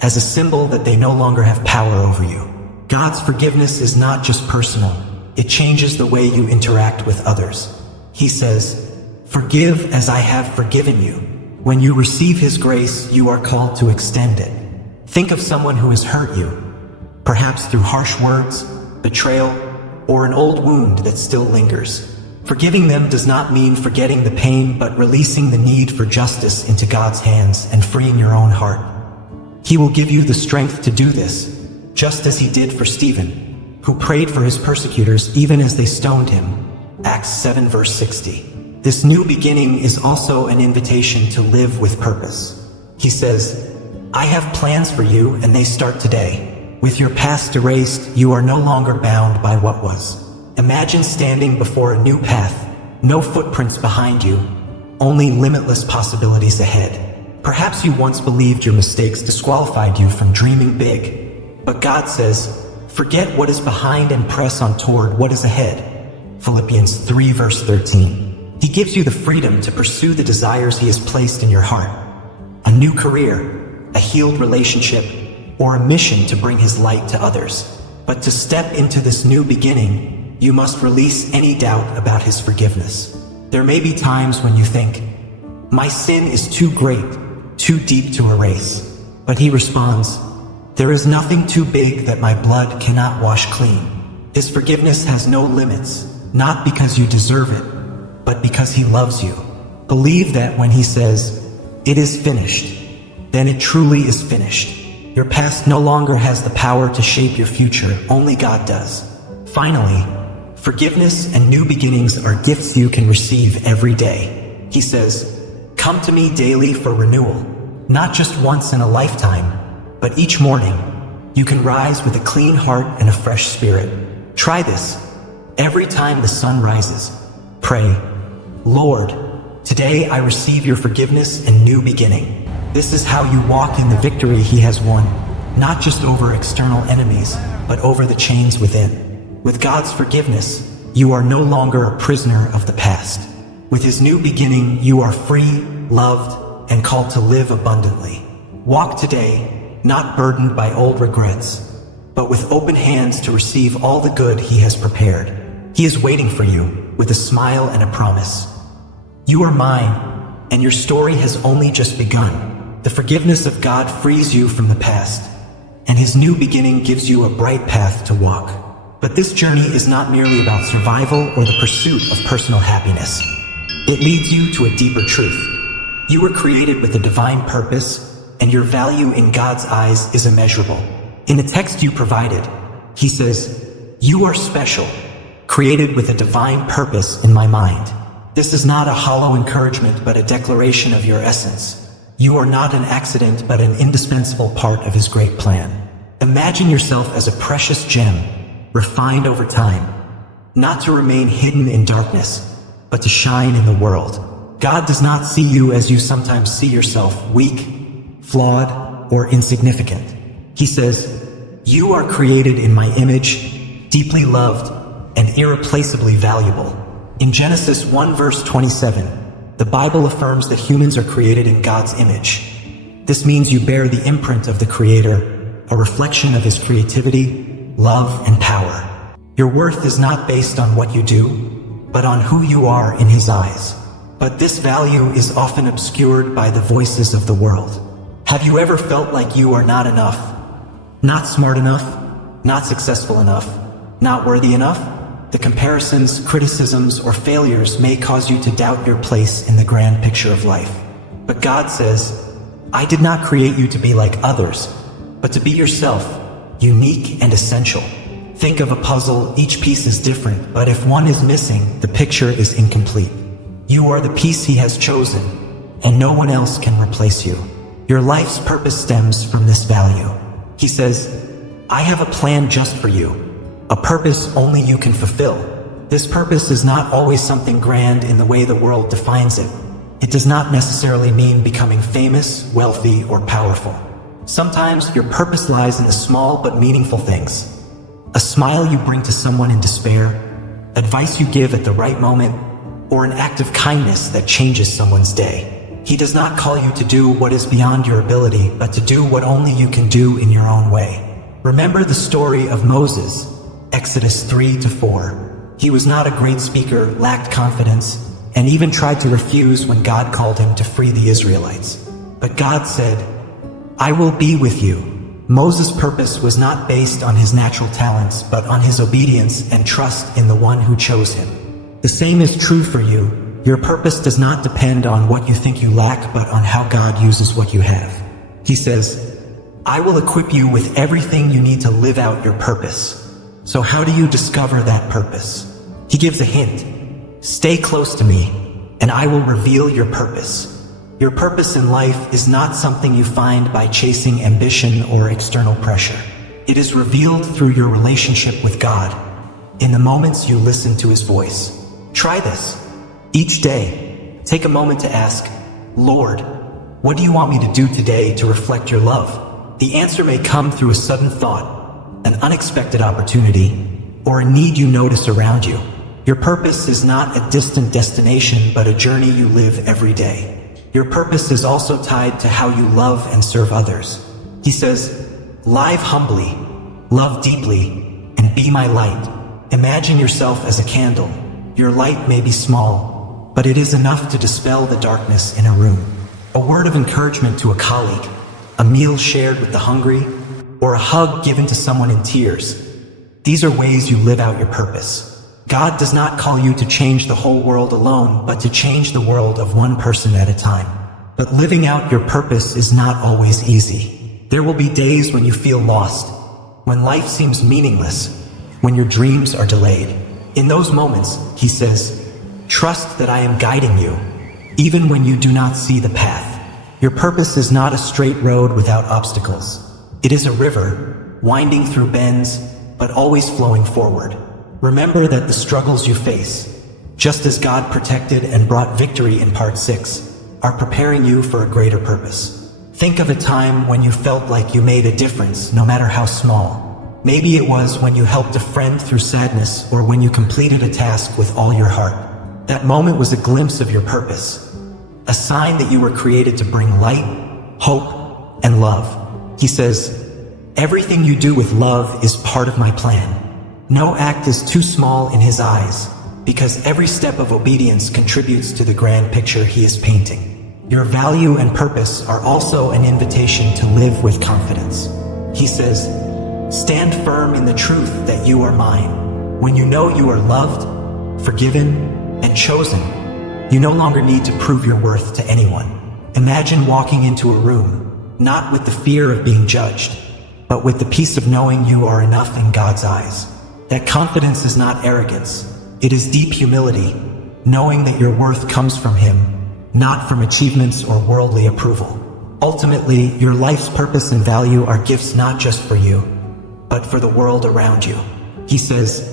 as a symbol that they no longer have power over you. God's forgiveness is not just personal, it changes the way you interact with others. He says, forgive as I have forgiven you. When you receive His grace, you are called to extend it. Think of someone who has hurt you, perhaps through harsh words, betrayal, or an old wound that still lingers. Forgiving them does not mean forgetting the pain, but releasing the need for justice into God's hands and freeing your own heart. He will give you the strength to do this, just as He did for Stephen, who prayed for his persecutors even as they stoned him. Acts 7 verse 60. This new beginning is also an invitation to live with purpose. He says, I have plans for you, and they start today. With your past erased, you are no longer bound by what was. Imagine standing before a new path, no footprints behind you, only limitless possibilities ahead. Perhaps you once believed your mistakes disqualified you from dreaming big. But God says, forget what is behind and press on toward what is ahead. Philippians 3 verse 13. He gives you the freedom to pursue the desires He has placed in your heart. A new career, a healed relationship, or a mission to bring His light to others. But to step into this new beginning, you must release any doubt about His forgiveness. There may be times when you think, my sin is too great, too deep to erase. But He responds, there is nothing too big that my blood cannot wash clean. His forgiveness has no limits, not because you deserve it, but because He loves you. Believe that when He says, it is finished, then it truly is finished. Your past no longer has the power to shape your future, only God does. Finally, forgiveness and new beginnings are gifts you can receive every day. He says, come to me daily for renewal, not just once in a lifetime, but each morning. You can rise with a clean heart and a fresh spirit. Try this. Every time the sun rises, pray, Lord, today I receive your forgiveness and new beginning. This is how you walk in the victory He has won, not just over external enemies, but over the chains within. With God's forgiveness, you are no longer a prisoner of the past. With His new beginning, you are free, loved, and called to live abundantly. Walk today, not burdened by old regrets, but with open hands to receive all the good He has prepared. He is waiting for you, with a smile and a promise. You are mine, and your story has only just begun. The forgiveness of God frees you from the past, and His new beginning gives you a bright path to walk. But this journey is not merely about survival or the pursuit of personal happiness. It leads you to a deeper truth. You were created with a divine purpose, and your value in God's eyes is immeasurable. In the text you provided, He says, you are special, created with a divine purpose in my mind. This is not a hollow encouragement, but a declaration of your essence. You are not an accident, but an indispensable part of His great plan. Imagine yourself as a precious gem, refined over time, not to remain hidden in darkness, but to shine in the world. God does not see you as you sometimes see yourself, weak, flawed, or insignificant. He says, you are created in my image, deeply loved, and irreplaceably valuable. In Genesis 1 verse 27, the Bible affirms that humans are created in God's image. This means you bear the imprint of the Creator, a reflection of His creativity, love, and power. Your worth is not based on what you do, but on who you are in His eyes. But this value is often obscured by the voices of the world. Have you ever felt like you are not enough? Not smart enough? Not successful enough? Not worthy enough? The comparisons, criticisms, or failures may cause you to doubt your place in the grand picture of life. But God says, I did not create you to be like others, but to be yourself, unique and essential. Think of a puzzle, each piece is different, but if one is missing, the picture is incomplete. You are the piece He has chosen, and no one else can replace you. Your life's purpose stems from this value. He says, I have a plan just for you. A purpose only you can fulfill. This purpose is not always something grand in the way the world defines it. It does not necessarily mean becoming famous, wealthy, or powerful. Sometimes your purpose lies in the small but meaningful things. A smile you bring to someone in despair, advice you give at the right moment, or an act of kindness that changes someone's day. He does not call you to do what is beyond your ability, but to do what only you can do in your own way. Remember the story of Moses, Exodus 3-4. He was not a great speaker, lacked confidence, and even tried to refuse when God called him to free the Israelites. But God said, "I will be with you." Moses' purpose was not based on his natural talents, but on his obedience and trust in the one who chose him. The same is true for you. Your purpose does not depend on what you think you lack, but on how God uses what you have. He says, "I will equip you with everything you need to live out your purpose." So how do you discover that purpose? He gives a hint. Stay close to me, and I will reveal your purpose. Your purpose in life is not something you find by chasing ambition or external pressure. It is revealed through your relationship with God, in the moments you listen to His voice. Try this. Each day, take a moment to ask, "Lord, what do you want me to do today to reflect your love?" The answer may come through a sudden thought, an unexpected opportunity, or a need you notice around you. Your purpose is not a distant destination, but a journey you live every day. Your purpose is also tied to how you love and serve others. He says, "Live humbly, love deeply, and be my light." Imagine yourself as a candle. Your light may be small, but it is enough to dispel the darkness in a room. A word of encouragement to a colleague, a meal shared with the hungry, or a hug given to someone in tears. These are ways you live out your purpose. God does not call you to change the whole world alone, but to change the world of one person at a time. But living out your purpose is not always easy. There will be days when you feel lost, when life seems meaningless, when your dreams are delayed. In those moments, He says, "Trust that I am guiding you, even when you do not see the path." Your purpose is not a straight road without obstacles. It is a river, winding through bends, but always flowing forward. Remember that the struggles you face, just as God protected and brought victory in part 6, are preparing you for a greater purpose. Think of a time when you felt like you made a difference, no matter how small. Maybe it was when you helped a friend through sadness, or when you completed a task with all your heart. That moment was a glimpse of your purpose, a sign that you were created to bring light, hope, and love. He says, "Everything you do with love is part of my plan." No act is too small in His eyes, because every step of obedience contributes to the grand picture He is painting. Your value and purpose are also an invitation to live with confidence. He says, "Stand firm in the truth that you are mine." When you know you are loved, forgiven, and chosen, you no longer need to prove your worth to anyone. Imagine walking into a room, not with the fear of being judged, but with the peace of knowing you are enough in God's eyes. That confidence is not arrogance. It is deep humility, knowing that your worth comes from Him, not from achievements or worldly approval. Ultimately, your life's purpose and value are gifts not just for you, but for the world around you. He says,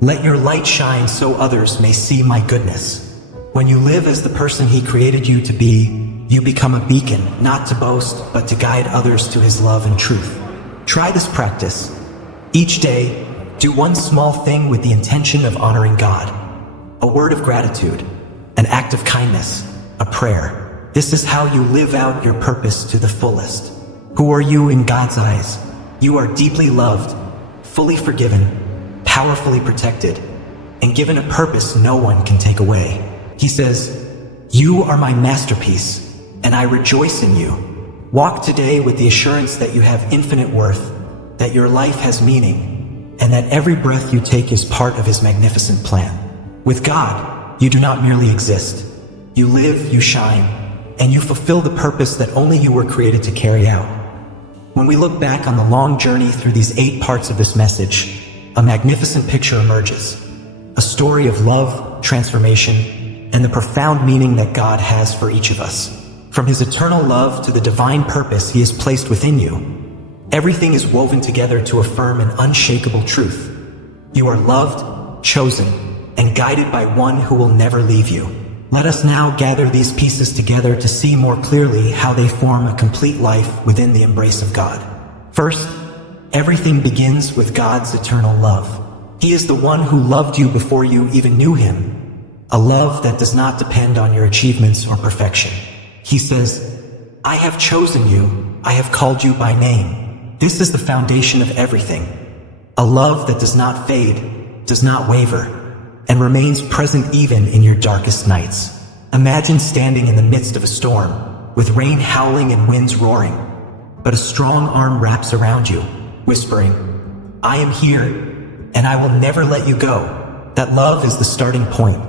"Let your light shine so others may see my goodness." When you live as the person He created you to be, you become a beacon, not to boast, but to guide others to His love and truth. Try this practice. Each day, do one small thing with the intention of honoring God. A word of gratitude, an act of kindness, a prayer. This is how you live out your purpose to the fullest. Who are you in God's eyes? You are deeply loved, fully forgiven, powerfully protected, and given a purpose no one can take away. He says, "You are my masterpiece, and I rejoice in you." Walk today with the assurance that you have infinite worth, that your life has meaning, and that every breath you take is part of His magnificent plan. With God, you do not merely exist. You live, you shine, and you fulfill the purpose that only you were created to carry out. When we look back on the long journey through these 8 parts of this message, a magnificent picture emerges. A story of love, transformation, and the profound meaning that God has for each of us. From His eternal love to the divine purpose He has placed within you, everything is woven together to affirm an unshakable truth. You are loved, chosen, and guided by one who will never leave you. Let us now gather these pieces together to see more clearly how they form a complete life within the embrace of God. First, everything begins with God's eternal love. He is the one who loved you before you even knew Him, a love that does not depend on your achievements or perfection. He says, "I have chosen you, I have called you by name." This is the foundation of everything. A love that does not fade, does not waver, and remains present even in your darkest nights. Imagine standing in the midst of a storm, with rain howling and winds roaring, but a strong arm wraps around you, whispering, "I am here, and I will never let you go." That love is the starting point,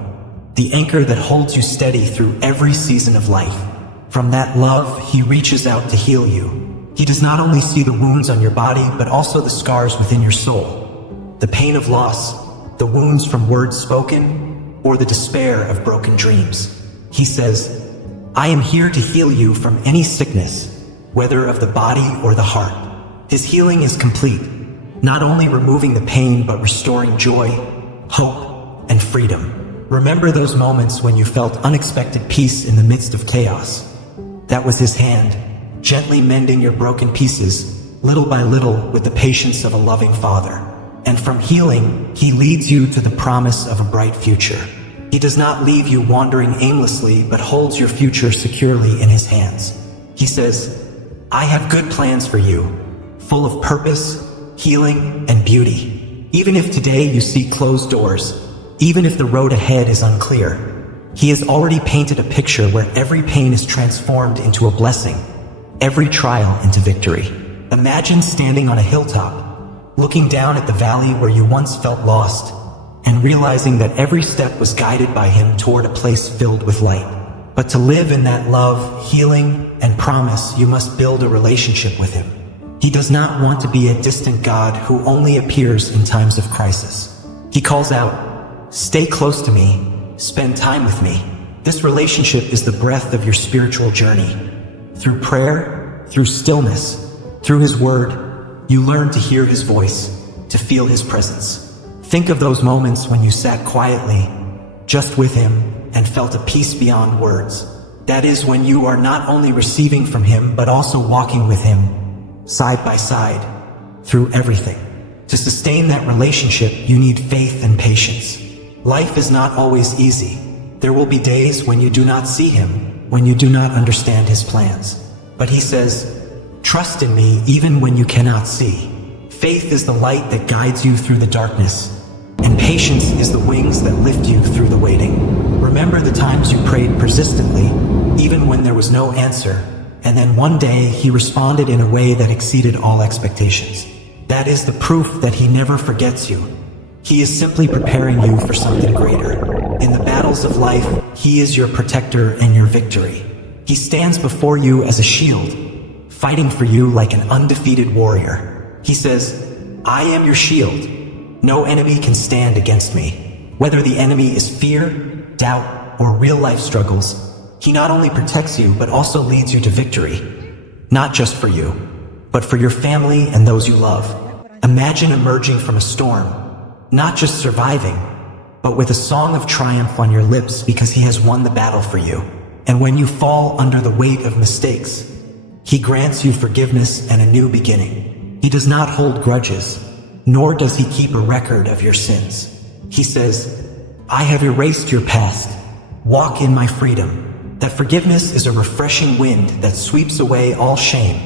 the anchor that holds you steady through every season of life. From that love, He reaches out to heal you. He does not only see the wounds on your body, but also the scars within your soul, the pain of loss, the wounds from words spoken, or the despair of broken dreams. He says, "I am here to heal you from any sickness, whether of the body or the heart." His healing is complete, not only removing the pain, but restoring joy, hope, and freedom. Remember those moments when you felt unexpected peace in the midst of chaos? That was His hand, gently mending your broken pieces, little by little, with the patience of a loving Father. And from healing, He leads you to the promise of a bright future. He does not leave you wandering aimlessly, but holds your future securely in His hands. He says, "I have good plans for you, full of purpose, healing, and beauty." Even if today you see closed doors, even if the road ahead is unclear, He has already painted a picture where every pain is transformed into a blessing, every trial into victory. Imagine standing on a hilltop, looking down at the valley where you once felt lost, and realizing that every step was guided by Him toward a place filled with light. But to live in that love, healing, and promise, you must build a relationship with Him. He does not want to be a distant God who only appears in times of crisis. He calls out, "Stay close to me, spend time with me." This relationship is the breath of your spiritual journey. Through prayer, through stillness, through His Word, you learn to hear His voice, to feel His presence. Think of those moments when you sat quietly, just with Him, and felt a peace beyond words. That is when you are not only receiving from Him, but also walking with Him, side by side, through everything. To sustain that relationship, you need faith and patience. Life is not always easy. There will be days when you do not see Him, when you do not understand His plans. But He says, "Trust in me even when you cannot see." Faith is the light that guides you through the darkness, and patience is the wings that lift you through the waiting. Remember the times you prayed persistently, even when there was no answer, and then one day He responded in a way that exceeded all expectations. That is the proof that He never forgets you. He is simply preparing you for something greater. In the battles of life, He is your protector and your victory. He stands before you as a shield, fighting for you like an undefeated warrior. He says, "I am your shield. No enemy can stand against me." Whether the enemy is fear, doubt, or real-life struggles, He not only protects you, but also leads you to victory. Not just for you, but for your family and those you love. Imagine emerging from a storm, not just surviving, but with a song of triumph on your lips because He has won the battle for you. And when you fall under the weight of mistakes, He grants you forgiveness and a new beginning. He does not hold grudges, nor does He keep a record of your sins. He says, "I have erased your past. Walk in my freedom." That forgiveness is a refreshing wind that sweeps away all shame,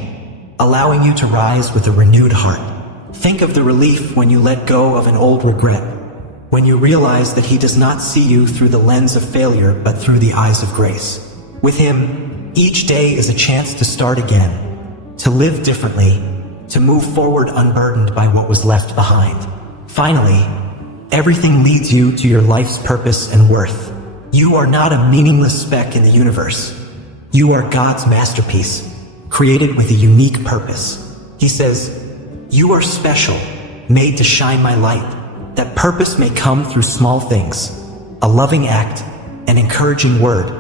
allowing you to rise with a renewed heart. Think of the relief when you let go of an old regret, when you realize that He does not see you through the lens of failure, but through the eyes of grace. With Him, each day is a chance to start again, to live differently, to move forward unburdened by what was left behind. Finally, everything leads you to your life's purpose and worth. You are not a meaningless speck in the universe. You are God's masterpiece, created with a unique purpose. He says, "You are special, made to shine my light." That purpose may come through small things, a loving act, an encouraging word,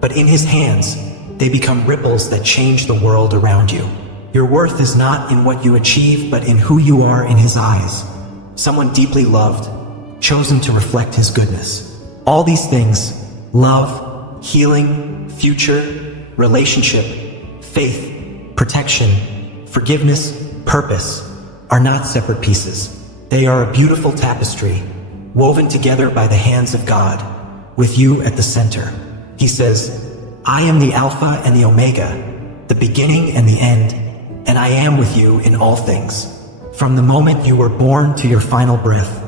but in His hands, they become ripples that change the world around you. Your worth is not in what you achieve, but in who you are in His eyes. Someone deeply loved, chosen to reflect His goodness. All these things, love, healing, future, relationship, faith, protection, forgiveness, purpose are not separate pieces. They are a beautiful tapestry, woven together by the hands of God, with you at the center. He says, I am the Alpha and the Omega, the beginning and the end, and I am with you in all things. From the moment you were born to your final breath,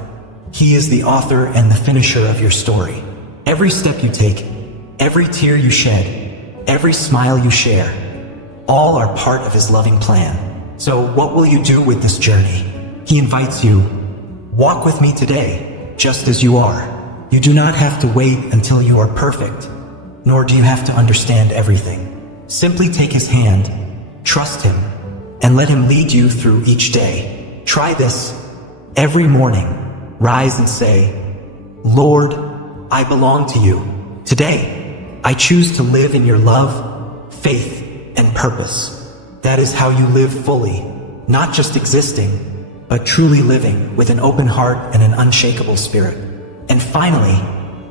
He is the author and the finisher of your story. Every step you take, every tear you shed, every smile you share, all are part of His loving plan. So what will you do with this journey? He invites you, walk with me today, just as you are. You do not have to wait until you are perfect, nor do you have to understand everything. Simply take His hand, trust Him, and let Him lead you through each day. Try this every morning. Rise and say, Lord, I belong to you. Today, I choose to live in your love, faith, and purpose. That is how you live fully, not just existing, but truly living with an open heart and an unshakable spirit. And finally,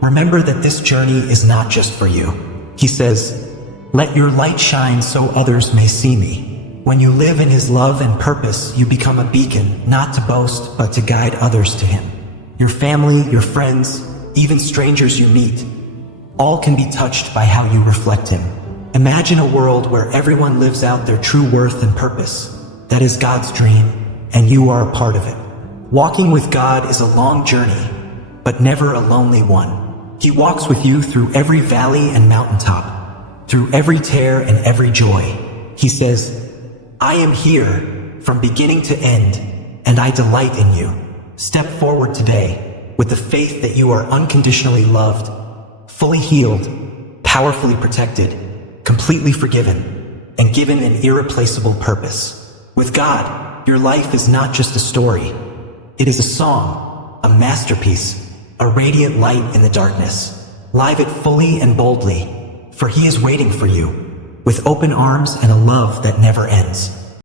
remember that this journey is not just for you. He says, let your light shine so others may see me. When you live in His love and purpose, you become a beacon, not to boast, but to guide others to Him. Your family, your friends, even strangers you meet, all can be touched by how you reflect Him. Imagine a world where everyone lives out their true worth and purpose. That is God's dream, and you are a part of it. Walking with God is a long journey, but never a lonely one. He walks with you through every valley and mountaintop, through every tear and every joy. He says, I am here from beginning to end, and I delight in you. Step forward today with the faith that you are unconditionally loved, fully healed, powerfully protected, completely forgiven, and given an irreplaceable purpose. With God, your life is not just a story. It is a song, a masterpiece, a radiant light in the darkness. Live it fully and boldly, for He is waiting for you, with open arms and a love that never ends.